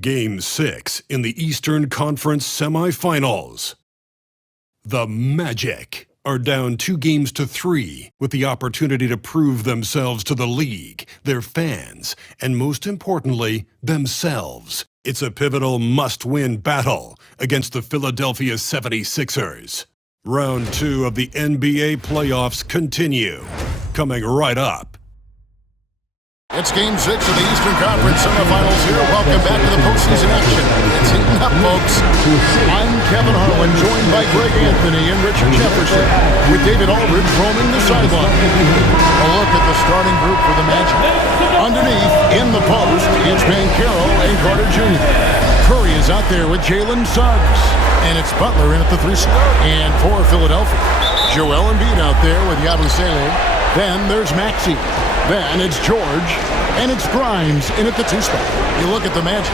Game 6 in the Eastern Conference semifinals. The Magic are down 2-3 with the opportunity to prove themselves to the league, their fans, and most importantly, themselves. It's a pivotal must-win battle against the Philadelphia 76ers. Round 2 of the NBA playoffs continue. Coming right up. It's Game 6 of the Eastern Conference semifinals here. Welcome back to the postseason action. It's heating up, folks. I'm Kevin Harlan, joined by Greg Anthony and Richard Jefferson, with David Aldridge roaming the sideline. A look at the starting group for the Magic. Underneath, in the post, it's Banchero and Carter Jr. Curry is out there with Jalen Suggs. And it's Butler in at the 3 slot. And for Philadelphia, Joel Embiid out there with Yabusele. Then there's Maxey. Then it's George, and it's Grimes in at the 2 spot. You look at the Magic.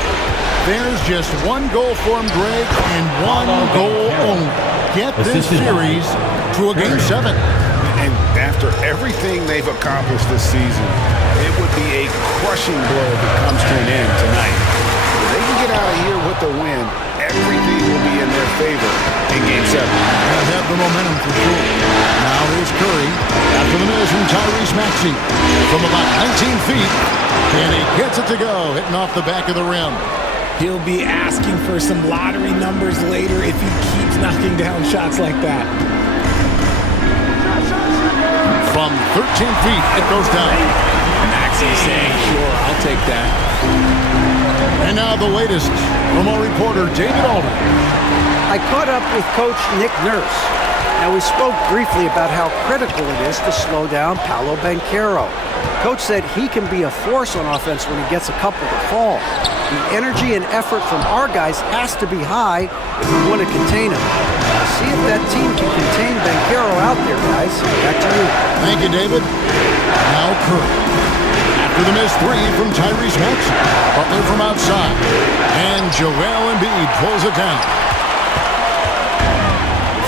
There's just one goal for him, Greg, and one goal only. Get this series to a Game 7. And after everything they've accomplished this season, it would be a crushing blow if it comes to an end tonight. If they can get out of here with the win, everything will be in their favor in Game 7. They'll have the momentum for sure. Now here's Curry. After the miss from Tyrese Maxey from about 19 feet. And he gets it to go, hitting off the back of the rim. He'll be asking for some lottery numbers later if he keeps knocking down shots like that. From 13 feet, it goes down. Maxey saying, sure, I'll take that. And now the latest from our reporter, David Aldridge. I caught up with Coach Nick Nurse. Now, we spoke briefly about how critical it is to slow down Paolo Banchero. Coach said he can be a force on offense when he gets a couple to fall. The energy and effort from our guys has to be high if we want to contain him. See if that team can contain Banchero out there, guys. Back to you. Thank you, David. Now Curry. After the missed 3 from Tyrese Maxey. Butler from outside. And Joel Embiid pulls it down.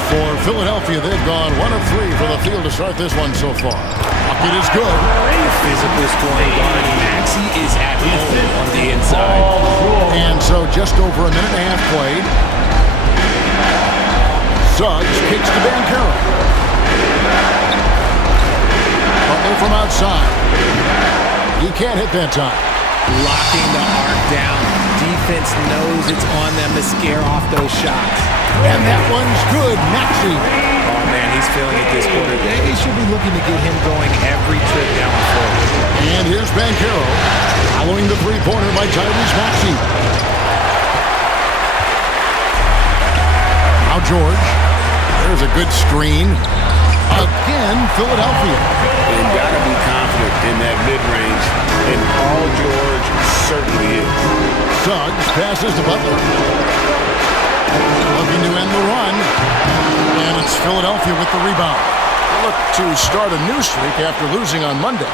For Philadelphia, they've gone 1 of 3 for the field to start this one so far. Bucket is good. Physical scoring guard. Maxey is at home on the inside. And so just over a minute and a half played. Suggs kicks to Banchero. Butler from outside. He can't hit that time. Locking the arc down. Defense knows it's on them to scare off those shots. And that one's good. Maxey. Oh, man, he's feeling it this quarter. They should be looking to get him going every trip down the floor. And here's Banchero, following the three-pointer by Tyrese Maxey. Now George. There's a good screen. Again, Philadelphia. They've got to be confident in that mid-range, and Paul George certainly is. Suggs passes to Butler. Looking to end the run. And it's Philadelphia with the rebound. They look to start a new streak after losing on Monday.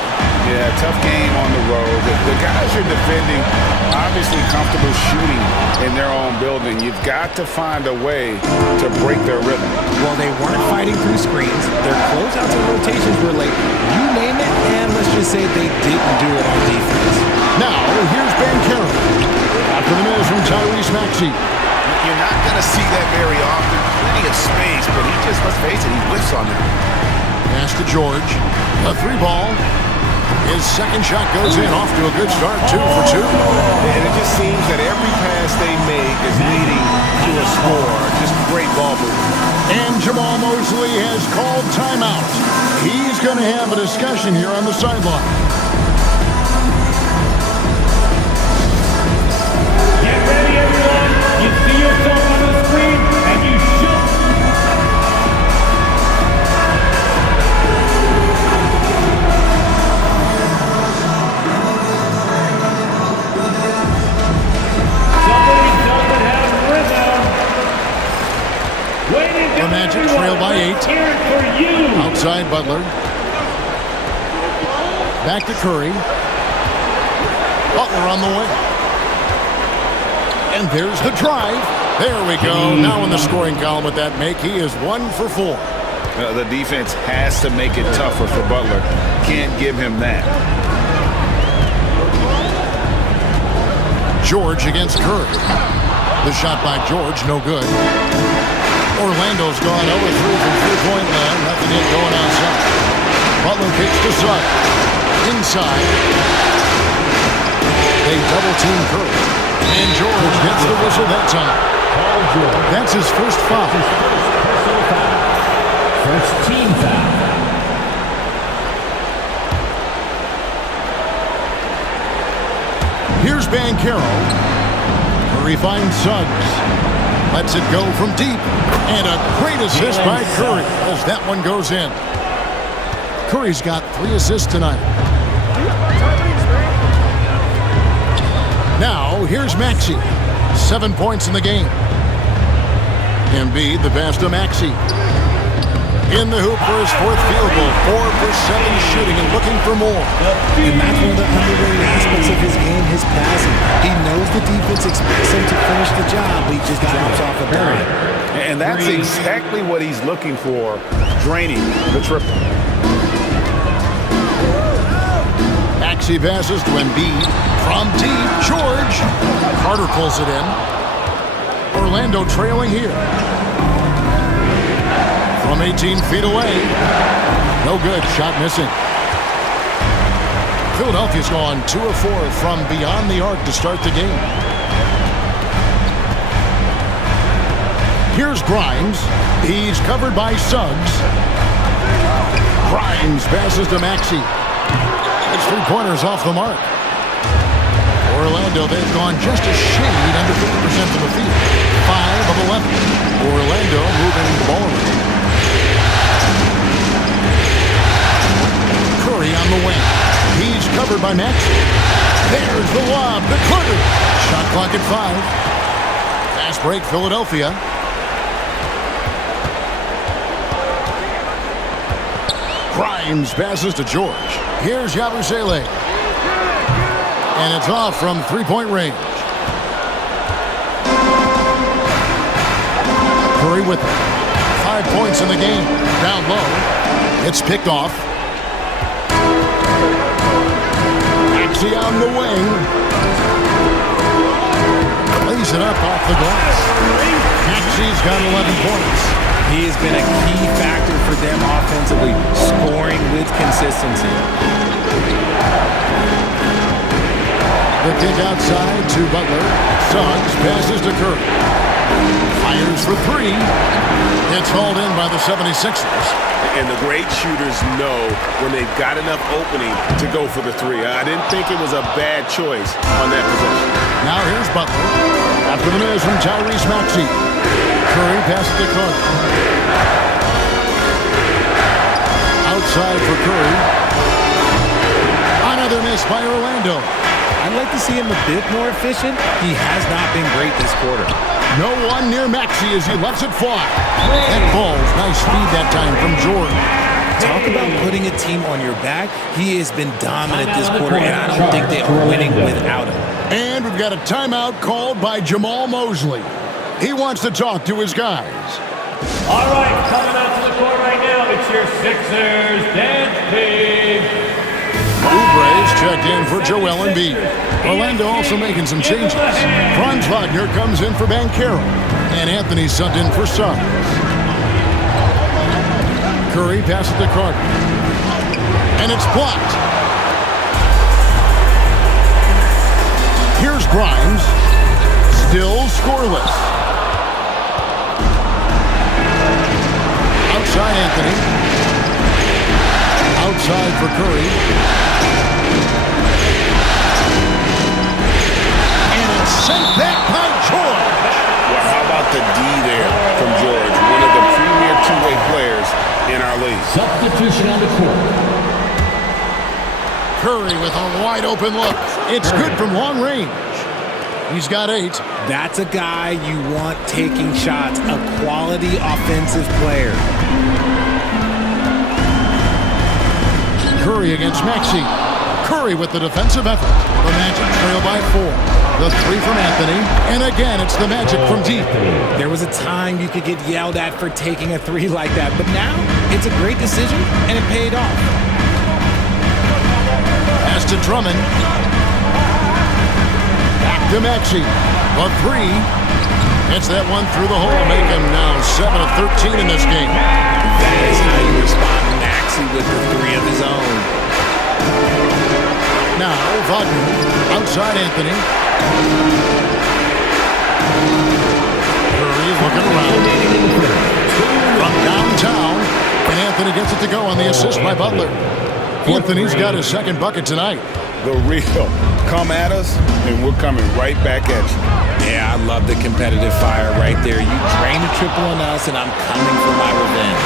Yeah, tough game on the road. The guys you're defending, obviously comfortable shooting in their own building. You've got to find a way to break their rhythm. Well, they weren't fighting through screens. Their closeouts and rotations were late. You name it, and let's just say they didn't do it on defense. Now, here's Banchero. After the miss from Tyrese Maxey. You're not going to see that very often. Plenty of space, but he just, let's face it, he whiffs on it. Pass to George. A 3-ball. His second shot goes in, off to a good start, 2 for 2. And it just seems that every pass they make is leading to a score. Just great ball movement. And Jamal Mosley has called timeout. He's going to have a discussion here on the sideline. Get ready, everyone. You see yourself on the screen, and you shoot. Somebody doesn't have rhythm. Waiting The Magic trail by 8. Here for you. Outside Butler. Back to Curry. Butler on the way. And there's the drive. There we go. Now in the scoring column with that make, he is 1 for 4. The defense has to make it tougher for Butler. Can't give him that. George against Curry. The shot by George, no good. Orlando's gone 0-3 from three-point land. Nothing yet going outside. Butler kicks to Suggs. Inside. They double-team Curry. And George gets the whistle that time. That's his first foul. First team foul. Here's Banchero. Curry finds Suggs. Lets it go from deep. And a great assist by Curry as that one goes in. Curry's got 3 assists tonight. Now, here's Maxey. 7 points in the game. Embiid, the pass to Maxey. In the hoop for his 4th field goal. 4 for 7 shooting and looking for more. And that's one of the underrated aspects of his game, his passing. He knows the defense expects him to finish the job, but he just drops off a dime. And that's exactly what he's looking for, draining the triple. Maxey passes to Embiid. From deep, George. Carter pulls it in. Orlando trailing here. From 18 feet away. No good. Shot missing. Philadelphia's gone 2 of 4 from beyond the arc to start the game. Here's Grimes. He's covered by Suggs. Grimes passes to Maxey. It's 3-pointers off the mark. Orlando, they've gone just a shade under 50% from the field. 5 of 11. Orlando moving the ball around. Curry on the wing. He's covered by Maxey. There's the lob to Carter. Shot clock at 5. Fast break, Philadelphia. Grimes passes to George. Here's Yabusele. And it's off from 3-point range. Curry with 5 points in the game. Down low. It's picked off. Maxey on the wing. Lays it up off the glass. Maxey's got 11 points. He has been a key factor for them offensively, scoring with consistency. The kick outside to Butler. Suggs passes to Curry. Fires for 3. It's hauled in by the 76ers. And the great shooters know when they've got enough opening to go for the 3. I didn't think it was a bad choice on that possession. Now here's Butler. After the miss from Tyrese Maxey. Curry passes to Carter. Outside for Curry. Another miss by Orlando. I'd like to see him a bit more efficient. He has not been great this quarter. No one near Maxey as he lets it fly. That ball's nice speed that time from Jordan. Talk about putting a team on your back. He has been dominant this quarter, and I don't think they are winning without him. And we've got a timeout called by Jamal Mosley. He wants to talk to his guys. All right, coming out to the court right now, it's your Sixers dance team. Oubre's checked in for Joel Embiid. Orlando also making some changes. Franz Wagner comes in for Banchero. And Anthony subbed in for Suggs. Curry passes to Carter. And it's blocked. Here's Grimes. Still scoreless. Outside Anthony. Outside for Curry. And it's sent back by George. Well, how about the D there from George? One of the premier two-way players in our league. Substitution on the court. Curry with a wide open look. It's good from long range. He's got 8. That's a guy you want taking shots, a quality offensive player. Curry against Maxey. Curry with the defensive effort. The Magic trail by 4. The 3 from Anthony. And again, it's the Magic from deep. There was a time you could get yelled at for taking a 3 like that, but now it's a great decision, and it paid off. Pass to Drummond. Back to Maxey. A three. Hits that one through the hole, make him now 7 of 13 in this game. That is how you respond to Maxey with the three of his own. Now, Wagner, outside Anthony. Curry looking around. From downtown, and Anthony gets it to go on the assist by Butler. Anthony's got his second bucket tonight. The real. Come at us, and we're coming right back at you. Yeah, I love the competitive fire right there. You drain a triple on us, and I'm coming for my revenge.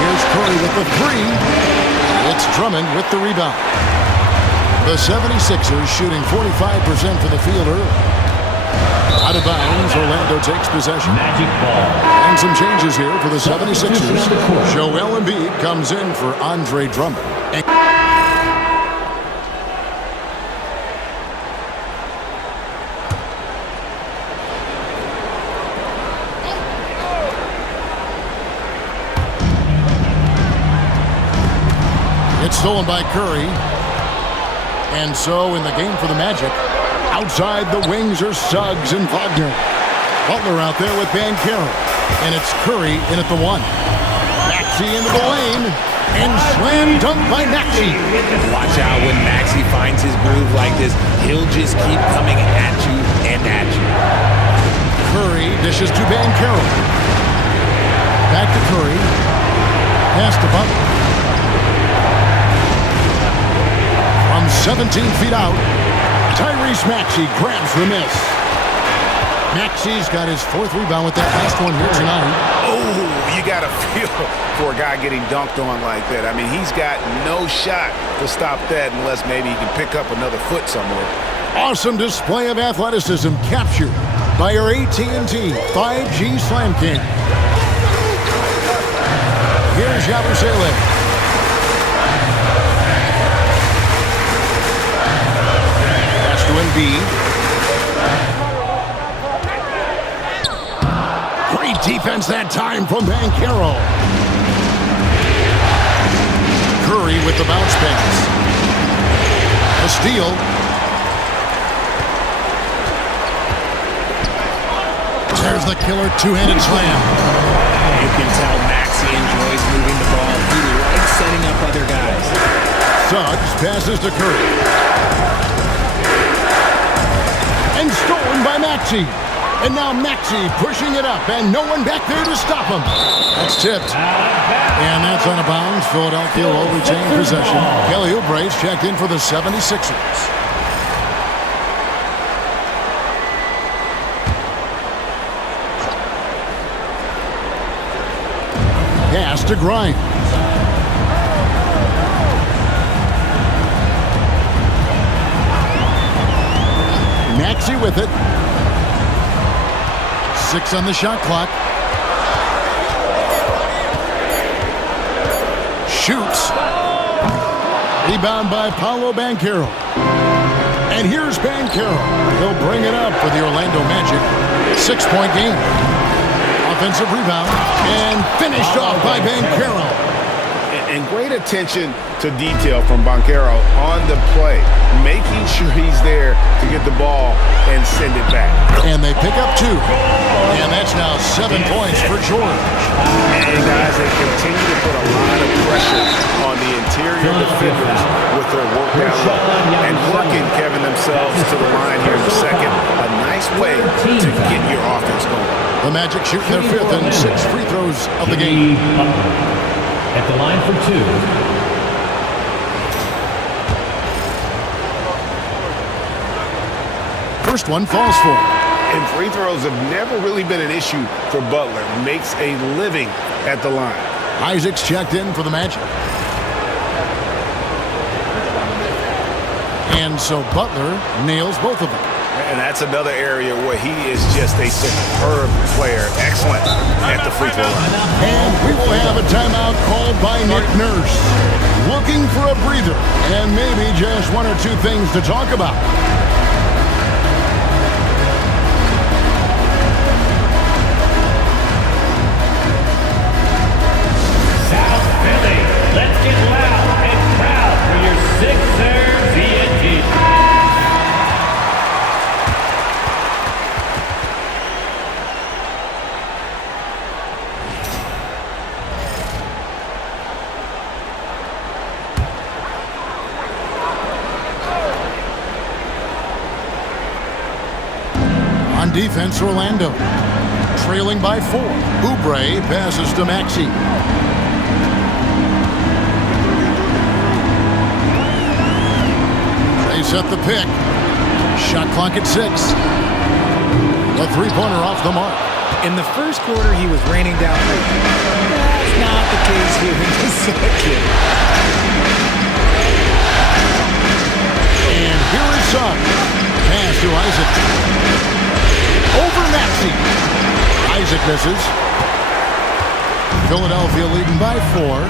Here's Curry with the three. It's Drummond with the rebound. The 76ers shooting 45% for the field early. Out of bounds, Orlando takes possession. Magic ball. And some changes here for the 76ers. Joel Embiid comes in for Andre Drummond. It's stolen by Curry. And so in the game for the Magic, outside the wings are Suggs and Wagner. Butler out there with Banchero. And it's Curry in at the one. Maxey into the lane. And slam dunk by Maxey. Watch out when Maxey finds his groove like this. He'll just keep coming at you and at you. Curry dishes to Banchero. Back to Curry. Pass to Butler. From 17 feet out, Tyrese Maxey grabs the miss. Maxey's got his fourth rebound with that last one here tonight. Oh, you got to feel for a guy getting dunked on like that. I mean, he's got no shot to stop that unless maybe he can pick up another foot somewhere. Awesome display of athleticism captured by our AT&T 5G Slam King. Here's Yabusele. To Embiid. Great defense that time from Banchero. Curry with the bounce pass. A steal. There's the killer two-handed slam. You can tell Maxey enjoys moving the ball. He likes setting up other guys. Suggs passes to Curry. And stolen by Maxey. And now Maxey pushing it up, and no one back there to stop him. That's tipped. And that's out of bounds. Philadelphia will retain possession. Kelly Oubre's checked in for the 76ers. Pass to Grimes. Maxey with it. 6 on the shot clock. Shoots. Rebound by Paolo Banchero. And here's Banchero. He'll bring it up for the Orlando Magic. 6-point game. Offensive rebound. And finished off by Banchero. And great attention to detail from Banchero on the play, making sure he's there to get the ball and send it back. And they pick up 2. And that's now 7 points for George. And guys, they continue to put a lot of pressure on the interior defenders with their work down low. And working, Kevin, themselves to the line here in the second. A nice way to get your offense going. The Magic shooting their 5th and 6th free throws of the game. At the line for 2. First one falls for him. And free throws have never really been an issue for Butler. Makes a living at the line. Isaac's checked in for the Magic. And so Butler nails both of them. And that's another area where he is just a superb player. Excellent at the free throw line. And we will have a timeout called by Nick Nurse. Looking for a breather and maybe just 1 or 2 things to talk about. South Philly, let's get loud and proud for your Sixers ENT. On defense, Orlando. Trailing by 4. Oubre passes to Maxey. They set the pick. Shot clock at 6. The three-pointer off the mark. In the first quarter, he was raining down rain. That's not the case here in the second. And here is Suggs. Pass to Isaac. Over Maxey. Isaac misses. Philadelphia leading by 4.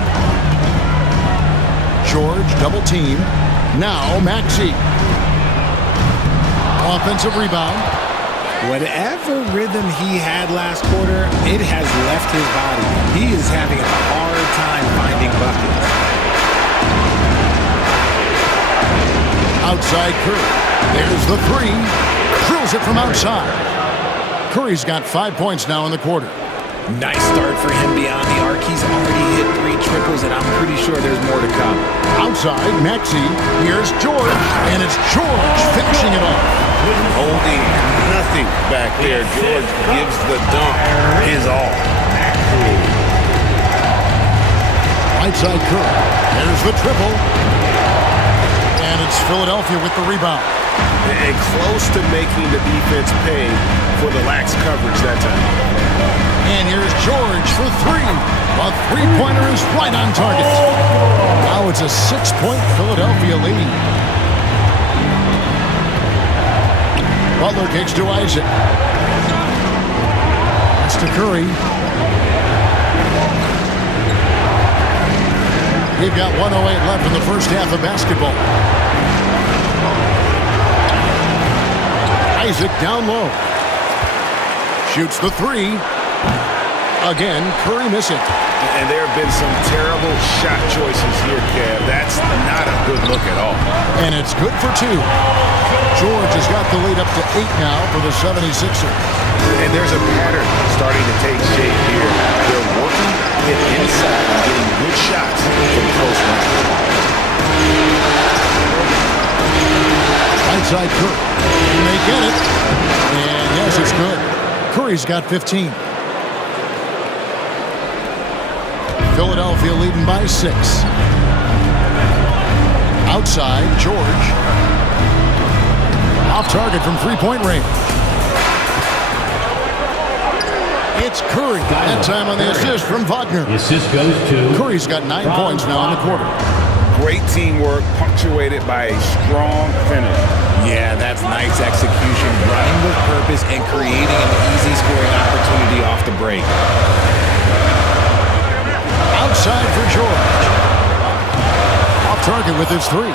George double team. Now Maxey. Offensive rebound. Whatever rhythm he had last quarter, it has left his body. He is having a hard time finding buckets. Outside Curry. There's the 3. Drills it from outside. Curry's got 5 points now in the quarter. Nice start for him beyond the arc. He's already hit 3 triples, and I'm pretty sure there's more to come. Outside, Maxey. Here's George, and it's George finishing it off. Holding nothing back there. George gives the dunk his all. Right side Curry. There's the triple. And it's Philadelphia with the rebound. And close to making the defense pay for the lax coverage that time. And here's George for 3. A three-pointer is right on target. Now it's a 6-point Philadelphia lead. Butler kicks to Isaac. It's to Curry. We've got 1:08 left in the first half of basketball. Isaac down low. Shoots the 3. Again, Curry missing. And there have been some terrible shot choices here, Kev. That's not a good look at all. And it's good for 2. George has got the lead up to 8 now for the 76ers. And there's a pattern starting to take shape here. They're working it inside and getting good shots from close range. Outside Curry. And they get it. And yes, it's good. Curry's got 15. Philadelphia leading by 6. Outside, George. Off target from three-point range. It's Curry. That time on the assist from Wagner. The assist goes to Curry's got 9 points now in the quarter. Great teamwork punctuated by a strong finish. Yeah, that's nice execution, running with purpose and creating an easy scoring opportunity off the break. Outside for George. Off target with his 3.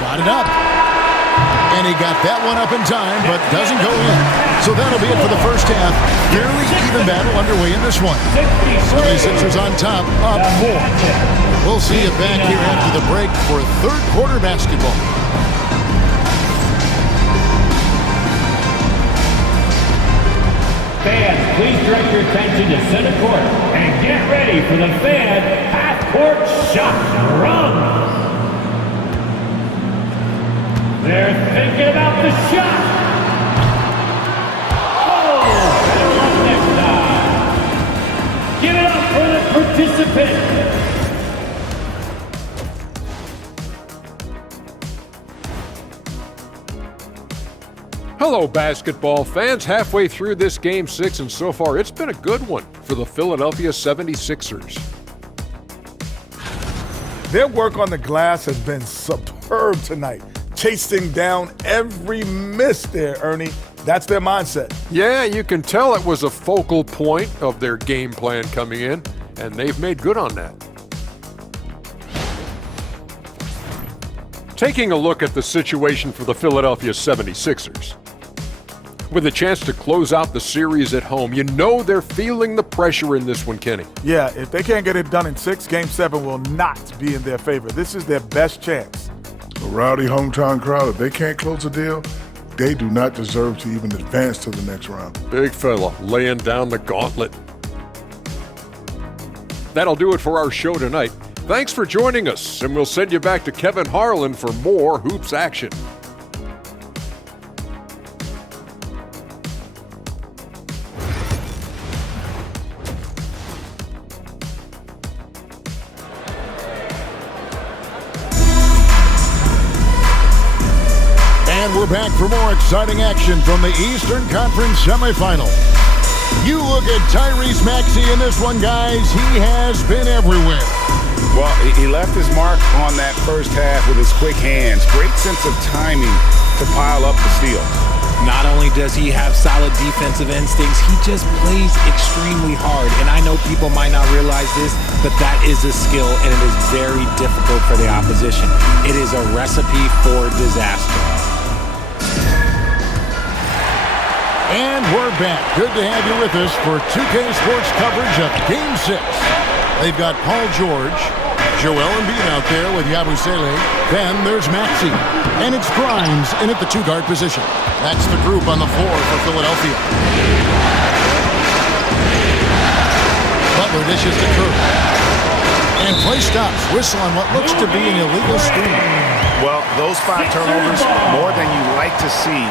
Got it up. And he got that one up in time, but doesn't go in. So that'll be it for the first half. Fairly even battle underway in this one. 76ers on top, up 4. We'll see you back here after the break for third quarter basketball. Fans, please direct your attention to center court and get ready for the fan half-court shot run. They're thinking about the shot. Oh, better luck next time. Give it up for the participant. Hello, basketball fans. Halfway through this Game 6, and so far it's been a good one for the Philadelphia 76ers. Their work on the glass has been superb tonight. Chasing down every miss there, Ernie. That's their mindset. Yeah, you can tell it was a focal point of their game plan coming in, and they've made good on that. Taking a look at the situation for the Philadelphia 76ers. With a chance to close out the series at home, you know they're feeling the pressure in this one, Kenny. Yeah, if they can't get it done in 6, Game 7 will not be in their favor. This is their best chance. A rowdy hometown crowd, if they can't close a deal, they do not deserve to even advance to the next round. Big fella laying down the gauntlet. That'll do it for our show tonight. Thanks for joining us, and we'll send you back to Kevin Harlan for more hoops action. And we're back for more exciting action from the Eastern Conference semifinal. You look at Tyrese Maxey in this one, guys. He has been everywhere. Well, he left his mark on that first half with his quick hands. Great sense of timing to pile up the steal. Not only does he have solid defensive instincts, he just plays extremely hard. And I know people might not realize this, but that is a skill, and it is very difficult for the opposition. It is a recipe for disaster. And we're back. Good to have you with us for 2K Sports coverage of Game 6. They've got Paul George, Joel Embiid out there with Yabusele. Then there's Maxey. And it's Grimes in at the two-guard position. That's the group on the floor for Philadelphia. Butler dishes to Curry. And play stops. Whistle on what looks to be an illegal screen. Well, those 5 turnovers, more than you like to see.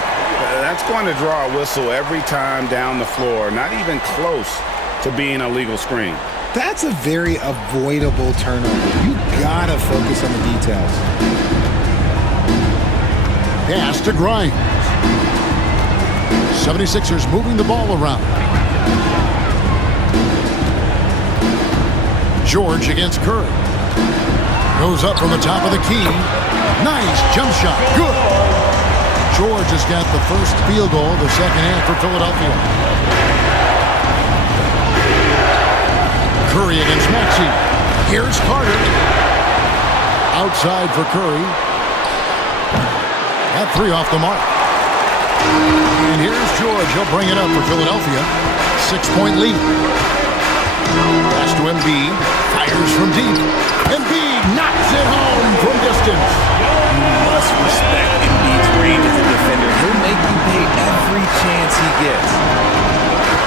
That's going to draw a whistle every time down the floor. Not even close to being a legal screen. That's a very avoidable turnover. You gotta focus on the details. Pass to Grimes. 76ers moving the ball around. George against Curry. Goes up from the top of the key. Nice jump shot. Good. George has got the first field goal of the second half for Philadelphia. Curry against Maxey. Here's Carter. Outside for Curry. That 3 off the mark. And here's George. He'll bring it up for Philadelphia. 6-point lead. Pass to Embiid. Fires from deep. Embiid knocks it home from distance. You must respect Embiid's range as a defender. He'll make you pay every chance he gets.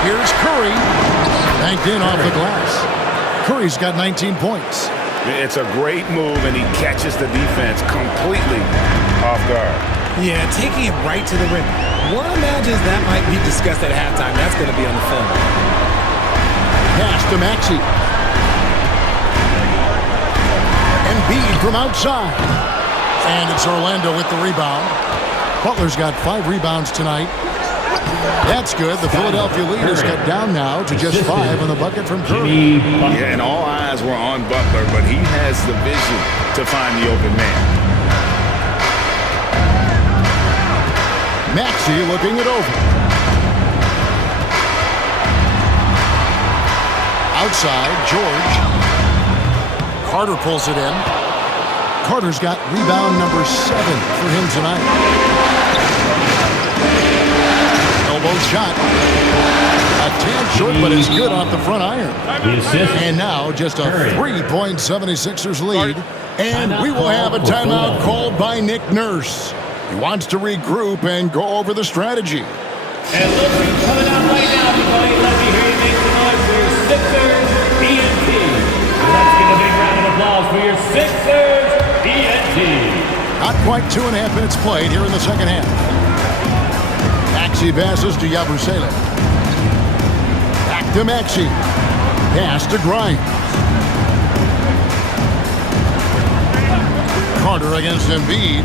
Here's Curry. Banked in off the glass. Curry's got 19 points. It's a great move, and he catches the defense completely off guard. Yeah, taking it right to the rim. One imagines that might be discussed at halftime. That's going to be on the film. Pass to Maxey. Embiid from outside. And it's Orlando with the rebound. Butler's got 5 rebounds tonight. That's good. The Philadelphia lead is cut down now to just 5 on the bucket from Curry. Yeah, and all eyes were on Butler, but he has the vision to find the open man. Maxey looking it over. Outside, George. Carter pulls it in. Carter's got rebound number 7 for him tonight. Elbow shot. A tad short, but it's good off the front iron. And now just a 3-point 76ers lead. And we will have a timeout called by Nick Nurse. He wants to regroup and go over the strategy. And look who's coming out right now, everybody. Let me hear you make some noise for your Sixers ENT. Let's give a big round of applause for your Sixers ENT. Not quite 2.5 minutes played here in the second half. Maxey passes to Yabusele. Back to Maxey. Pass to Grimes. Carter against Embiid.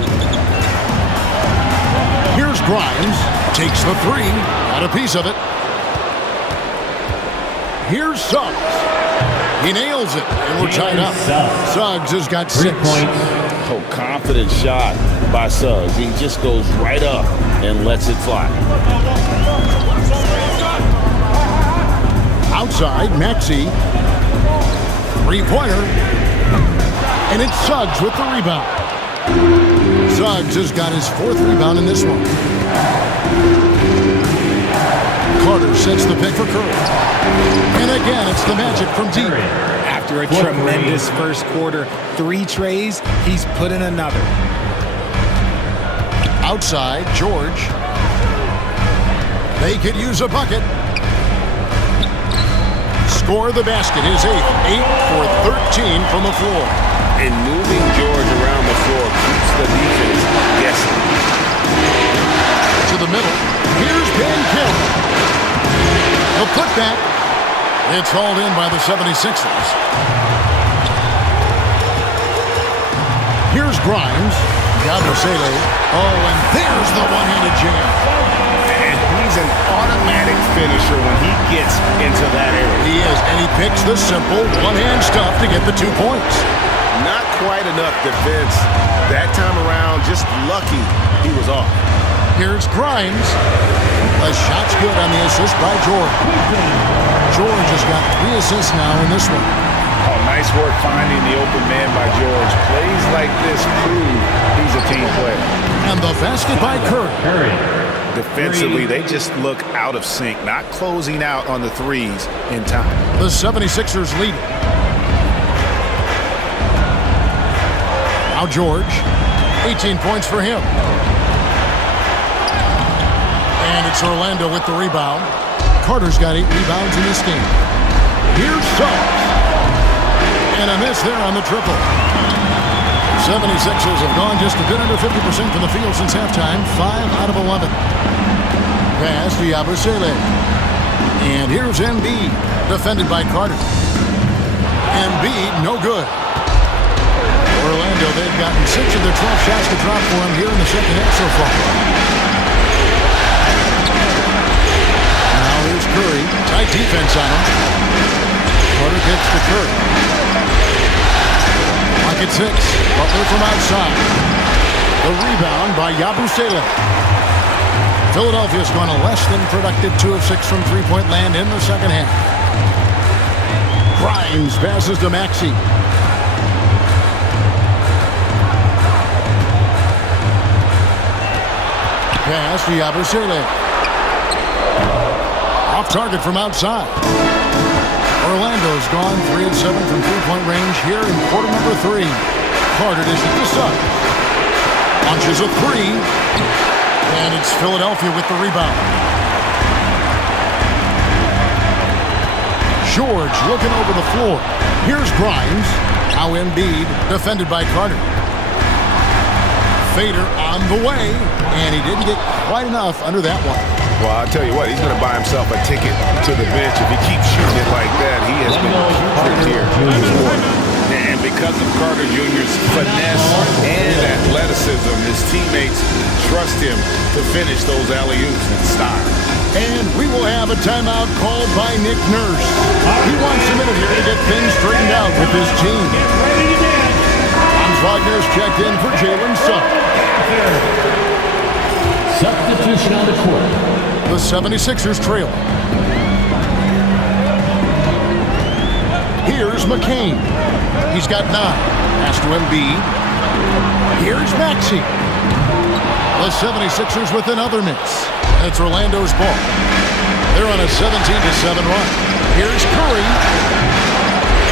Here's Grimes. Takes the 3. Got a piece of it. Here's Suggs. He nails it, and we're tied up. Suggs has got 6 points. Oh, confident shot by Suggs. He just goes right up and lets it fly. Outside, Maxey. 3-pointer. And it's Suggs with the rebound. Suggs has got his 4th rebound in this one. Carter sets the pick for Curry. And again, it's the Magic from deep. After a tremendous first quarter, 3 trays, he's put in another. Outside, George. They could use a bucket. Score the basket, his 8th. 8 for 13 from the floor. And moving George around the floor keeps the defense guessing. To the middle. Here's Ben Kidd. The putback. It's hauled in by the 76ers. Here's Grimes. Yabusele. Oh, and there's the one-handed jam. And he's an automatic finisher when he gets into that area. He is, and he picks the simple one-hand stuff to get the 2 points. Not quite enough defense that time around. Just lucky he was off. Here's Grimes. The shot's good on the assist by George. George has got 3 assists now in this one. Oh, nice work finding the open man by George. Plays like this prove he's a team player. And the basket by Curry. Defensively, they just look out of sync, not closing out on the threes in time. The 76ers lead. Now George, 18 points for him. And it's Orlando with the rebound. Carter's got 8 rebounds in this game. Here's Suggs. And a miss there on the triple. 76ers have gone just a bit under 50% from the field since halftime. 5 out of 11. Pass to Yabusele. And here's Embiid, defended by Carter. Embiid, no good. Orlando, they've gotten 6 of their 12 shots to drop for him here in the second half so far. Now here's Curry. Tight defense on him. Carter gets to Curry. Lock at 6. Butler from outside. The rebound by Yabusele. Philadelphia's gone a less than productive 2 of 6 from three-point land in the second half. Grimes passes to Maxey. Pass to Yabusele. Off target from outside. Orlando's gone 3 of 7 from three-point range here in quarter number 3. Carter dishes this up. Launches a 3. And it's Philadelphia with the rebound. George looking over the floor. Here's Grimes. Now Embiid, defended by Carter. Fader on the way, and he didn't get quite enough under that one. Well, I'll tell you what, he's going to buy himself a ticket to the bench. If he keeps shooting it like that, he has been putrid here. And because of Carter Jr.'s finesse and athleticism, his teammates trust him to finish those alley-oops in style. And we will have a timeout called by Nick Nurse. He wants a minute here to get things straightened out with his team. Hans Wagner's checked in for Jalen Suggs. Substitution on the court. The 76ers trail. Here's McCain. He's got 9. Pass to Embiid. Here's Maxey. The 76ers with another miss. It's Orlando's ball. They're on a 17-7 run. Here's Curry.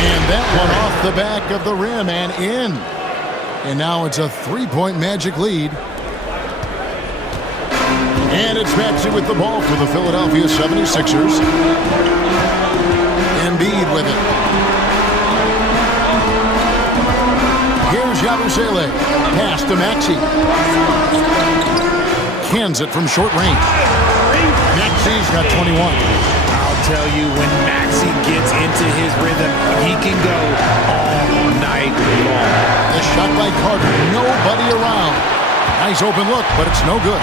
And that one off the back of the rim and in. And now it's a 3-point Magic lead. And it's Maxey with the ball for the Philadelphia 76ers. Embiid with it. Here's Yabusele. Pass to Maxey. Cans it from short range. Maxey's got 21. I'll tell you, when Maxey gets into his rhythm, he can go all night long. The shot by Carter. Nobody around. Nice open look, but it's no good.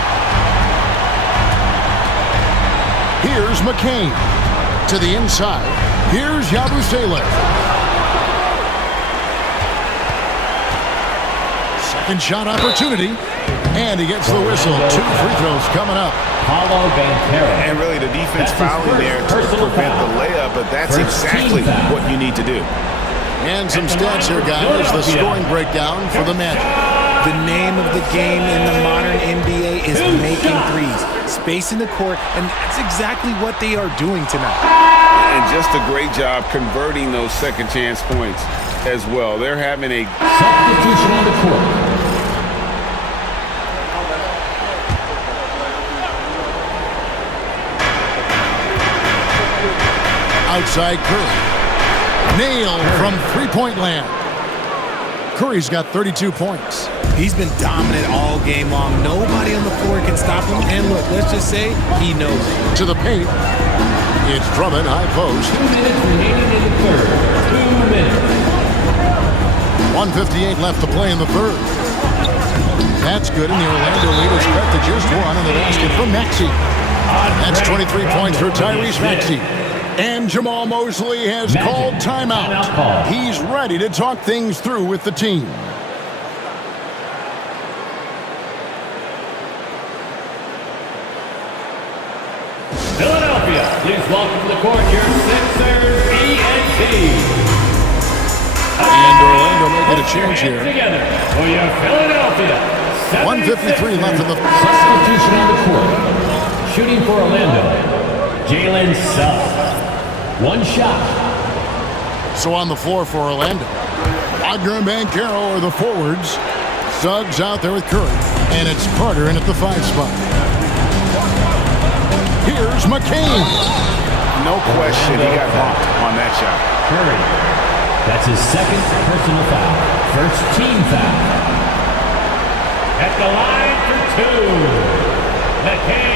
Here's McCain. To the inside. Here's Yabusele. Second shot opportunity. And he gets the whistle. 2 free throws coming up. Paolo Banchero. And really the defense fouling there to prevent the layup, but that's exactly what you need to do. And some stats here, guys. The scoring breakdown for the Magic. The name of the game in the modern NBA is making threes. Spacing the court, and that's exactly what they are doing tonight. And just a great job converting those second chance points as well. They're having a Substitution on the court. Outside Curry. Nailed from three-point land. Curry's got 32 points. He's been dominant all game long. Nobody on the floor can stop him. And look, let's just say he knows it. To the paint. It's Drummond, high post. 2 minutes remaining in the third. 2 minutes. 1:58 left to play in the third. That's good, and the Orlando lead is cut to just one on the basket from Maxey. That's 23 points for Tyrese Maxey. And Jamal Mosley has called timeout. He's ready to talk things through with the team. Philadelphia, please welcome to the court your Sixers ENT. And Orlando may get a change here. Together for your Philadelphia 1:53 left in the substitution on the court. Shooting for Orlando, Jalen Suggs. One shot. So on the floor for Orlando, Wagner and Banchero are the forwards. Suggs out there with Curry, and it's Carter in at the 5 spot. Here's McCain. No question, he got bumped on that shot. Curry. That's his second personal foul. First team foul. At the line for 2. McCain.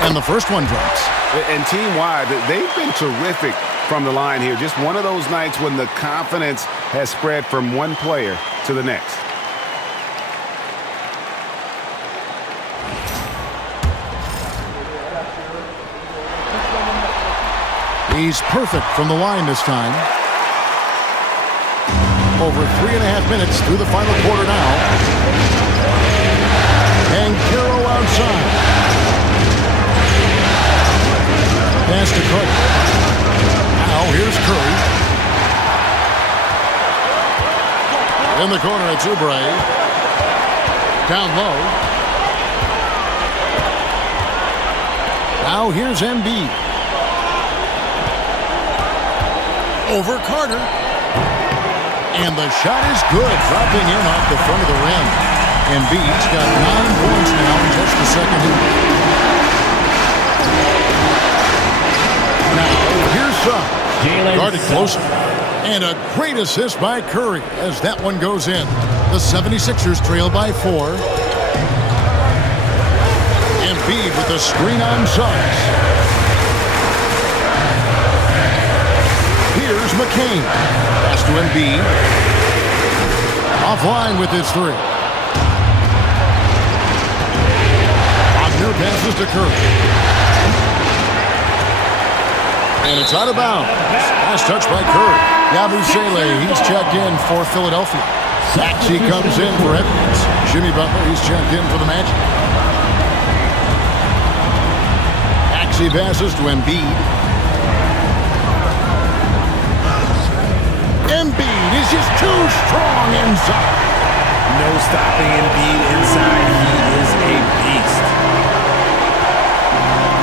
And the first one drops. And team-wide, they've been terrific from the line here. Just one of those nights when the confidence has spread from one player to the next. He's perfect from the line this time. Over 3.5 minutes through the final quarter now. Banchero outside. Pass to Curry. Now here's Curry. In the corner, it's Oubre. Down low. Now here's Embiid. Over Carter. And the shot is good, dropping in off the front of the rim. Embiid's got 9 points now in just the second half. Now, here's Suggs. Guarded closer. And a great assist by Curry as that one goes in. The 76ers trail by 4. Embiid with the screen on Suggs. Here's McCain. Pass to Embiid. Offline with his 3. Wagner passes to Curry. And it's out of bounds. Last touch by Curry. Yabusele, he's checked in for Philadelphia. Maxey comes in for Edwards. Jimmy Butler, he's checked in for the Magic. Maxey passes to Embiid. Embiid is just too strong inside. No stopping Embiid inside. He is a beast.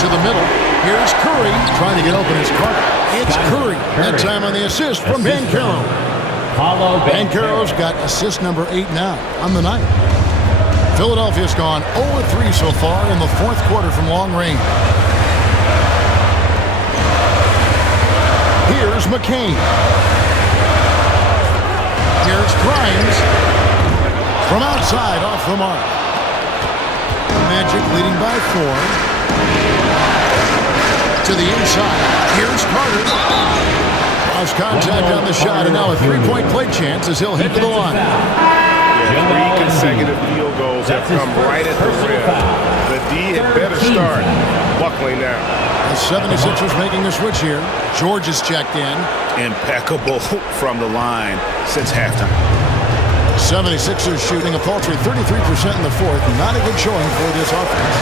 To the middle. Here's Curry trying to get open his Carter. It's Curry. That time on the assist from Banchero. Banchero's got assist number 8 now on the night. Philadelphia's gone 0-3 so far in the 4th quarter from long range. Here's McCain. Here's Grimes. From outside off the mark. Magic leading by 4. To the inside. Here's Carter. Lost contact on the shot, and now a 3-point play chance as he'll head to the line. Yeah, 3 consecutive field goals have come right at the rim. The D had better start buckling now. The 76ers making a switch here. George is checked in. Impeccable from the line since halftime. 76ers shooting a paltry 33% in the 4th. Not a good showing for this offense.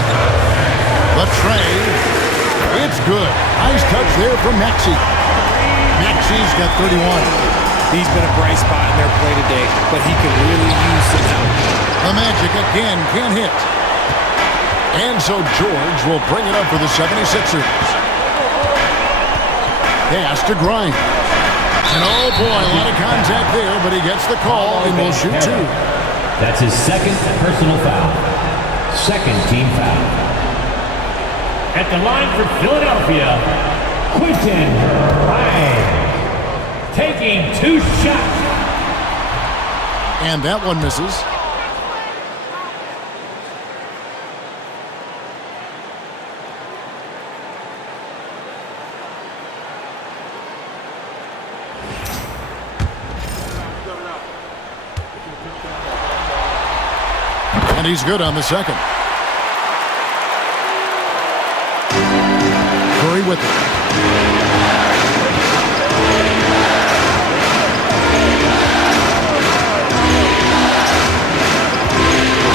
The tray. It's good. Nice touch there from Maxey. Maxey's got 31. He's been a bright spot in their play today, but he can really use some help. The Magic again can't hit. And so George will bring it up for the 76ers. Pass to Grimes. And oh boy, a lot of contact there, but he gets the call and will shoot 2. That's his second personal foul. Second team foul. At the line for Philadelphia, Quentin Grimes. Taking 2 shots. And that one misses. And he's good on the second. Curry with it.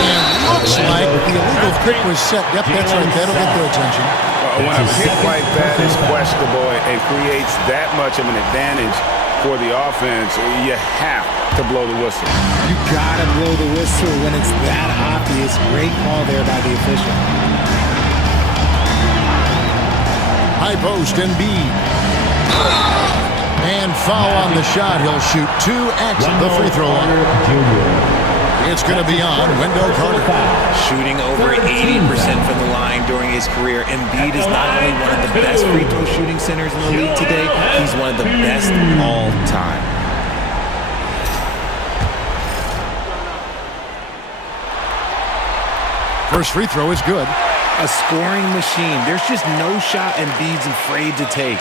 And looks like the illegal pick was set. Yep, that's right. That'll get their attention. When a hit like that is questionable and creates that much of an advantage for the offense, you have to blow the whistle. You gotta blow the whistle when it's that obvious. Great call there by the official. High post and Embiid. And foul on the shot. He'll shoot 2 at the free throw line. It's going to be on Wendell Carter. Shooting over 80% from the line during his career. Embiid is not only one of the best free throw shooting centers in the league today, he's one of the best all time. First free throw is good. A scoring machine. There's just no shot Embiid's afraid to take.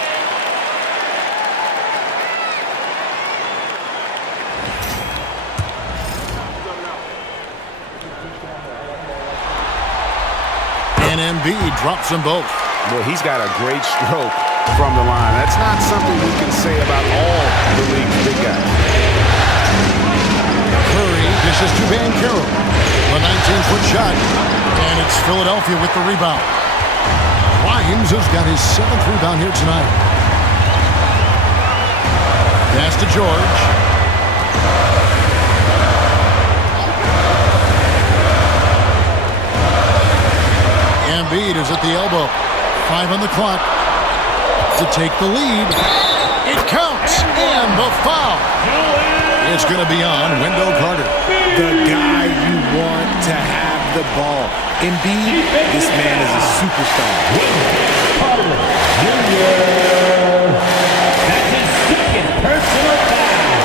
And Embiid drops them both. Well, he's got a great stroke from the line. That's not something we can say about all the league's big guys. Curry dishes to Banchero. A 19-foot shot. And it's Philadelphia with the rebound. Wimes has got his 7th rebound here tonight. Pass to George. Embiid is at the elbow. 5 on the clock to take the lead. It counts, and the foul. It's going to be on Wendell Carter. The guy you want to have the ball. Embiid, this man is a superstar. Carter Jr. That's his second personal foul.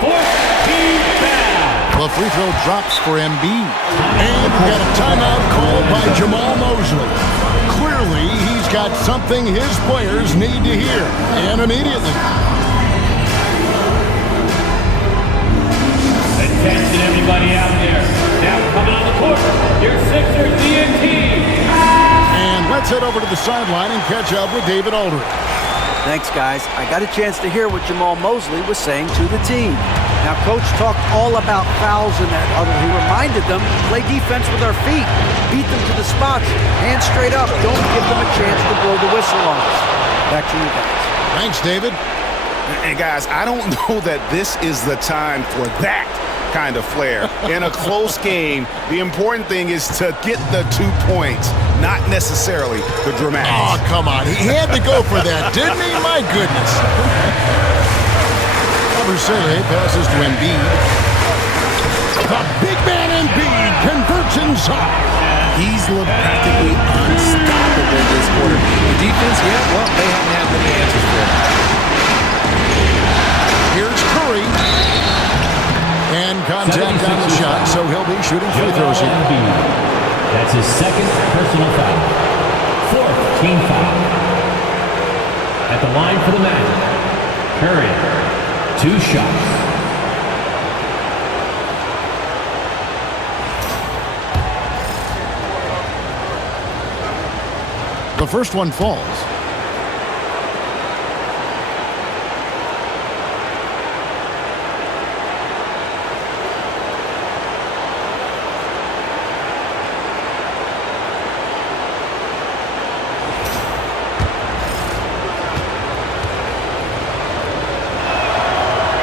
4th team foul. The free throw drops for Embiid. And we got a timeout called by Jamal Mosley. Clearly, he's got something his players need to hear, and immediately. Attention everybody out there. Now coming on the court, your Sixers DNT. And let's head over to the sideline and catch up with David Aldridge. Thanks, guys. I got a chance to hear what Jamal Mosley was saying to the team. Now, Coach talked all about fouls in that huddle. He reminded them, play defense with our feet. Beat them to the spots. Hands straight up. Don't give them a chance to blow the whistle on us. Back to you guys. Thanks, David. And guys, I don't know that this is the time for that kind of flair. In a close game, the important thing is to get the 2 points, not necessarily the dramatics. Oh, come on. He had to go for that, didn't he? My goodness. Versailles passes to Embiid. The big man Embiid converts inside. He's looked practically unstoppable this quarter. The defense, yeah, well, they haven't had many answers for him. Here's Curry. And contact on the shot, so he'll be shooting free throws here. That's his 2nd personal foul. 4th team foul. At the line for the Magic, Curry. 2 shots. The first one falls.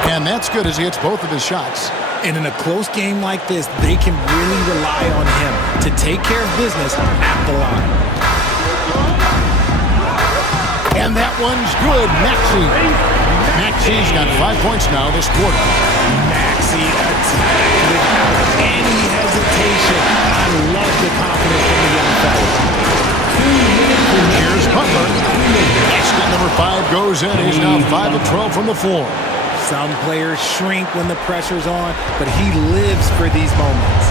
And that's good as he hits both of his shots. And in a close game like this, they can really rely on him to take care of business at the line. And that one's good. Maxi's got 5 points now this quarter. Maxey attacked without any hesitation. I love the confidence from the young fella. Here's Butler. Basket number 5 goes in. He's now 5 of 12 from the floor. Some players shrink when the pressure's on, but he lives for these moments.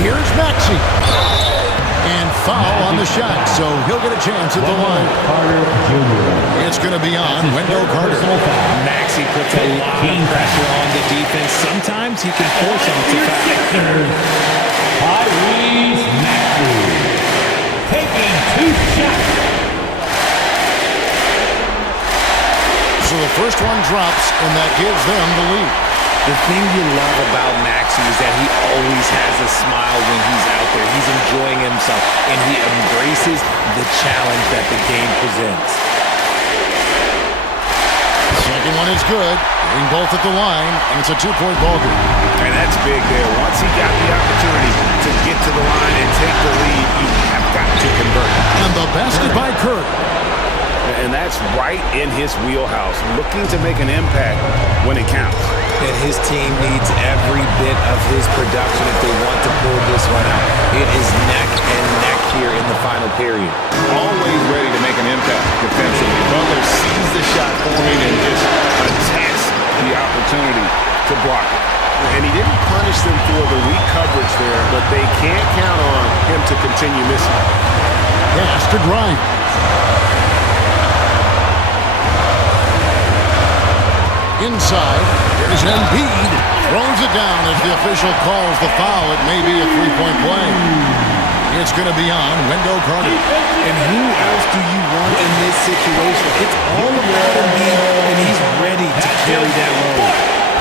Here's Maxey. And foul on the shot, so he'll get a chance at the line. Carter Jr. It's going to be on Wendell Carter. Maxey he puts a lot of pressure on the defense. Sometimes he can force them to foul. Tyrese Maxey taking 2 shots. So the first one drops, and that gives them the lead. The thing you love about Maxey is that he always has a smile when he's out there. He's enjoying himself, and he embraces the challenge that the game presents. Second one is good. Hitting both at the line, and it's a 2-point ball game. And that's big there. Once he got the opportunity to get to the line and take the lead, you have got to convert. And the basket by Curry. And that's right in his wheelhouse, looking to make an impact when it counts. And his team needs every bit of his production if they want to pull this one out. It is neck and neck here in the final period. Always ready to make an impact defensively. Butler sees the shot forming and just attacks the opportunity to block it. And he didn't punish them for the weak coverage there, but they can't count on him to continue missing. Pass to Grimes. Inside, there's Embiid. Throws it down as the official calls the foul. It may be a 3-point play. It's going to be on Wendell Carter. And who else do you want in this situation? It's all about Embiid, and he's ready to carry that load.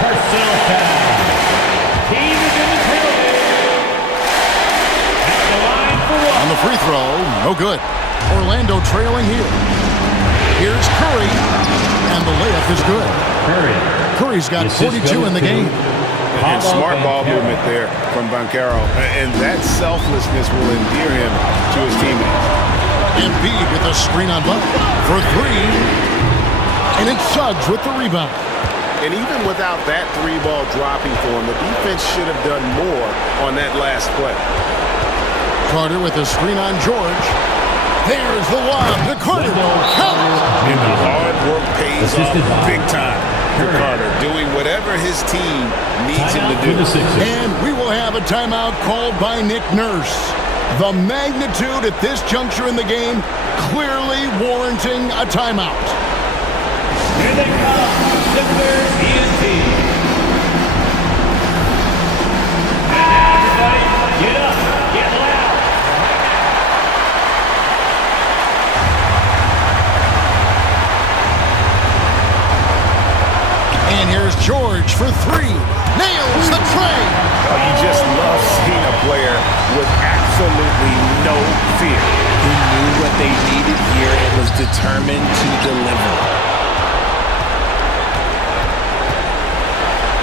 Personal foul. Team is in the penalty. At the line for 1. On the free throw, no good. Orlando trailing here. Here's Curry, and the layup is good. Curry's got 42 in the game. And smart ball movement there from Banchero. And that selflessness will endear him to his teammates. Embiid with a screen on Butler for 3. And it's Suggs with the rebound. And even without that 3-ball dropping for him, the defense should have done more on that last play. Carter with a screen on George. There's the lob to Carter. And the hard work pays off big time for Carter, doing whatever his team needs him to do. And we will have a timeout called by Nick Nurse. The magnitude at this juncture in the game clearly warranting a timeout. Here they come, Sixers ENT. Everybody, get up, get loud. And here's George for 3. Nails the tray. Oh, you just love seeing a player with absolutely no fear. He knew what they needed here and was determined to deliver.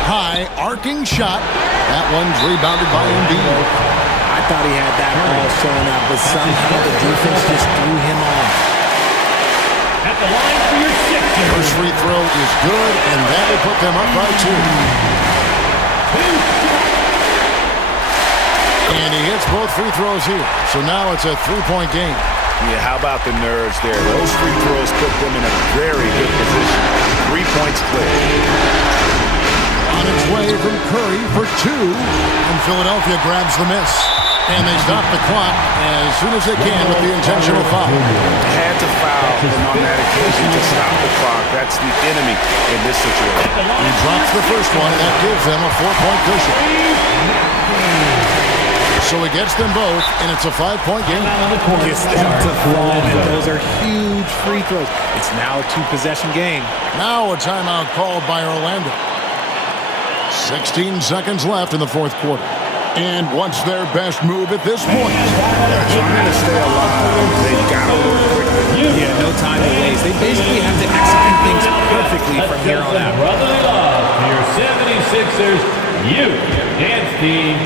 High arcing shot. That one's rebounded by Embiid. I thought he had that all sewn up, but somehow the defense just threw him off. At the line for your Sixers. First free throw is good, and that will put them up by 2. And he hits both free throws here. So now it's a 3-point game. Yeah, how about the nerves there? Those free throws put them in a very good position. 3 points clear. On its way from Curry for 2, and Philadelphia grabs the miss. And they stop the clock as soon as they can with the intentional foul. Had to foul him on that occasion to stop the clock. That's the enemy in this situation. He drops the first one, and that gives them a 4-point cushion. So he gets them both, and it's a 5-point game. Gets them to fall, and those are huge free throws. It's now a 2-possession game. Now a timeout called by Orlando. 16 seconds left in the fourth quarter. And what's their best move at this point? They're trying to stay alive. They've got to work quickly. Yeah, no time to waste. They basically have to execute things perfectly from here on out. Brotherly love for your 76ers youth dance team.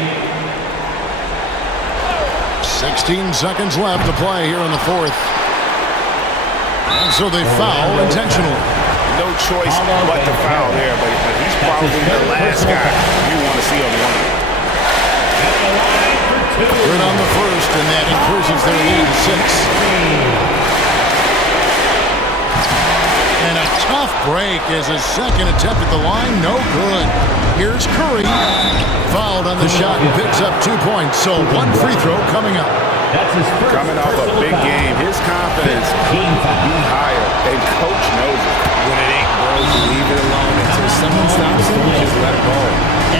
16 seconds left to play here in the fourth. And so they foul intentionally. No choice but to foul there, but he's probably the last guy you want to see on the line. Good on the first, and that increases their lead to 6. And a tough break as his second attempt at the line, no good. Here's Curry, fouled on the shot and picks up 2 points. So 1 free throw coming up. That's his first Coming off a big game, his confidence be higher, and coach knows it. When it ain't broke, leave it alone. stops him, just let it go.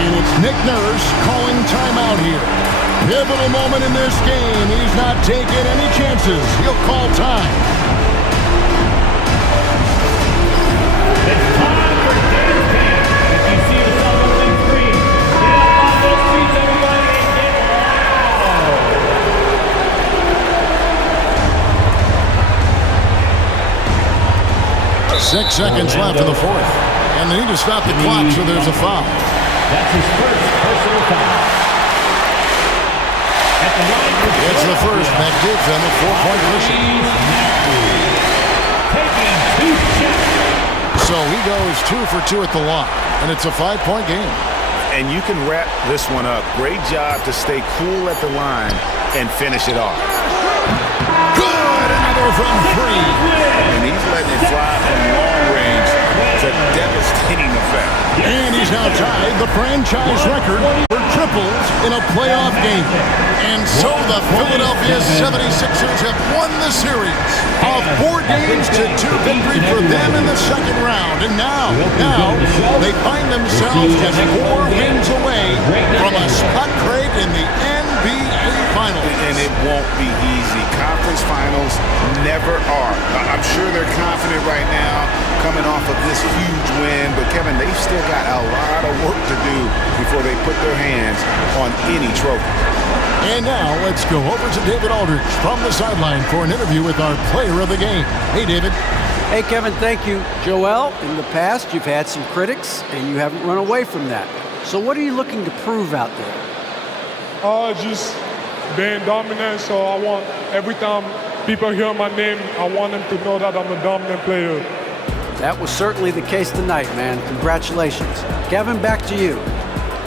And it's Nick Nurse calling timeout here. Pivotal moment in this game. He's not taking any chances. He'll call time. It's time for dance camp. If you see yourself on the screen, get up on those feet, everybody, and get loud. 6 seconds left in the fourth. And they need to stop the clock, so there's a foul. That's his first personal foul. At the line, It's the first that gives them a 4-point cushion. taking 2 shots. So he goes 2 for 2 at the line, and it's a 5-point game. And you can wrap this one up. Great job to stay cool at the line and finish it off. Good, another from 3. And he's letting it fly from long range. It's a devastating effect. And he's now tied the franchise record for triples in a playoff game. And so the Philadelphia 76ers have won the series. A 4-2 victory for them in the second round. And now they find themselves just 4 wins away from a spot crate in the NBA Finals. And it won't be easy. Conference finals never are. I'm sure they're confident right now coming off of this huge win. But, Kevin, they've still got a lot of work to do before they put their hands on any trophy. And now let's go over to David Aldridge from the sideline for an interview with our player of the game. Hey, David. Hey, Kevin, thank you. Joel, in the past, you've had some critics, and you haven't run away from that. So what are you looking to prove out there? Just being dominant, so I want every time people hear my name, I want them to know that I'm a dominant player. That was certainly the case tonight, man. Congratulations. Kevin, back to you.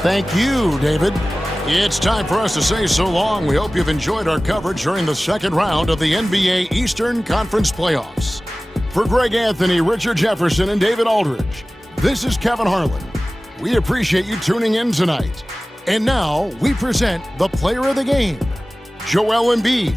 Thank you, David. It's time for us to say so long. We hope you've enjoyed our coverage during the second round of the NBA Eastern Conference Playoffs. For Greg Anthony, Richard Jefferson, and David Aldridge, this is Kevin Harlan. We appreciate you tuning in tonight. And now we present the player of the game, Joel Embiid.